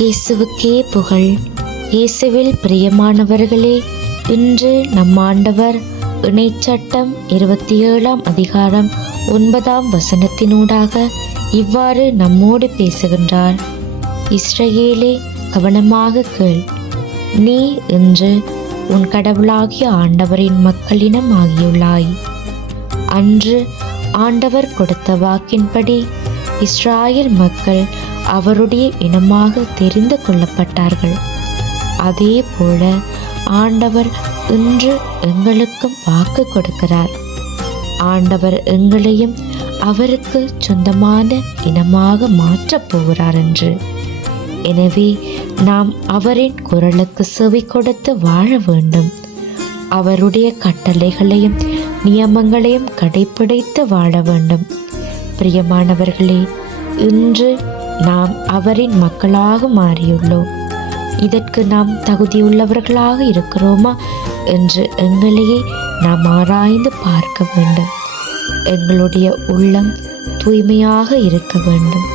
இயேசுவுக்கே புகழ். இயேசுவில் பிரியமானவர்களே, இன்று நம் ஆண்டவர் இணைச்சட்டம் 27ஆம் அதிகாரம் 9ஆம் வசனத்தினூடாக இவ்வாறு நம்மோடு பேசுகின்றார். இஸ்ரவேலே, கவனமாக கேள். நீ இன்று உன் கடவுளாகிய ஆண்டவரின் மக்களினம் ஆகியுள்ளாய். அன்று ஆண்டவர் கொடுத்த வாக்கின்படி இஸ்ராயேல் மக்கள் அவருடைய இனமாக தெரிந்து கொள்ளப்பட்டார்கள். அதே போல ஆண்டவர் இன்று எங்களுக்கும் வாக்கு கொடுக்கிறார். ஆண்டவர் எங்களையும் அவருக்கு சொந்தமான இனமாக மாற்றப் போகிறார் என்று. எனவே நாம் அவரின் குரலுக்கு செவி கொடுத்து வாழ வேண்டும். அவருடைய கட்டளைகளையும் நியமங்களையும் கடைப்பிடித்து வாழ வேண்டும். பிரியமானவர்களே, இன்று நாம் அவரின் மக்களாக மாறியுள்ளோம். இதற்கு நாம் தகுதியுள்ளவர்களாக இருக்கிறோமா என்று எங்களையே நாம் ஆராய்ந்து பார்க்க வேண்டும். எங்களுடைய உள்ளம் தூய்மையாக இருக்க வேண்டும்.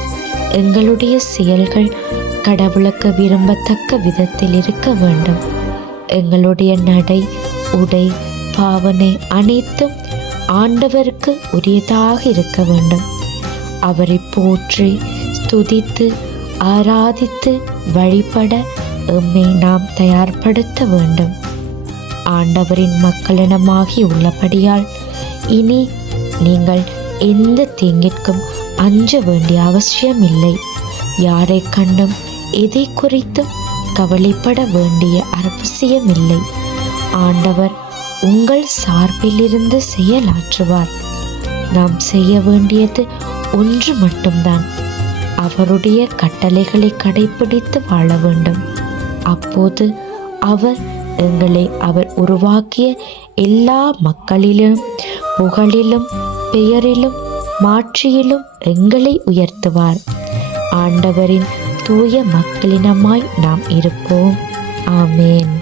எங்களுடைய செயல்கள் கடவுளுக்கு விரும்பத்தக்க விதத்தில் இருக்க வேண்டும். எங்களுடைய நடை, உடை, பாவனை அனைத்தும் ஆண்டவருக்கு உரியதாக இருக்க வேண்டும். அவரை போற்றி ஸ்துதித்து ஆராதித்து வழிபட எம்மை நாம் தயார்படுத்த வேண்டும். ஆண்டவரின் மக்களினமாகி உள்ளபடியால் இனி நீங்கள் எந்த தீங்கிற்கும் அஞ்ச வேண்டிய அவசியமில்லை. யாரை கண்டும் எதை குறித்தும் கவலைப்பட வேண்டிய அவசியமில்லை. ஆண்டவர் உங்கள் சார்பிலிருந்து செயலாற்றுவார். நாம் செய்ய வேண்டியது ஒன்று மட்டும்தான், அவருடைய கட்டளைகளை கடைப்பிடித்து வாழ வேண்டும். அப்போது அவர் எங்களை அவர் உருவாக்கிய எல்லா மக்களிலும் புகழிலும் பெயரிலும் மாட்சியிலும் எங்களை உயர்த்துவார். ஆண்டவரின் தூய மக்களினமாய் நாம் இருப்போம். ஆமேன்.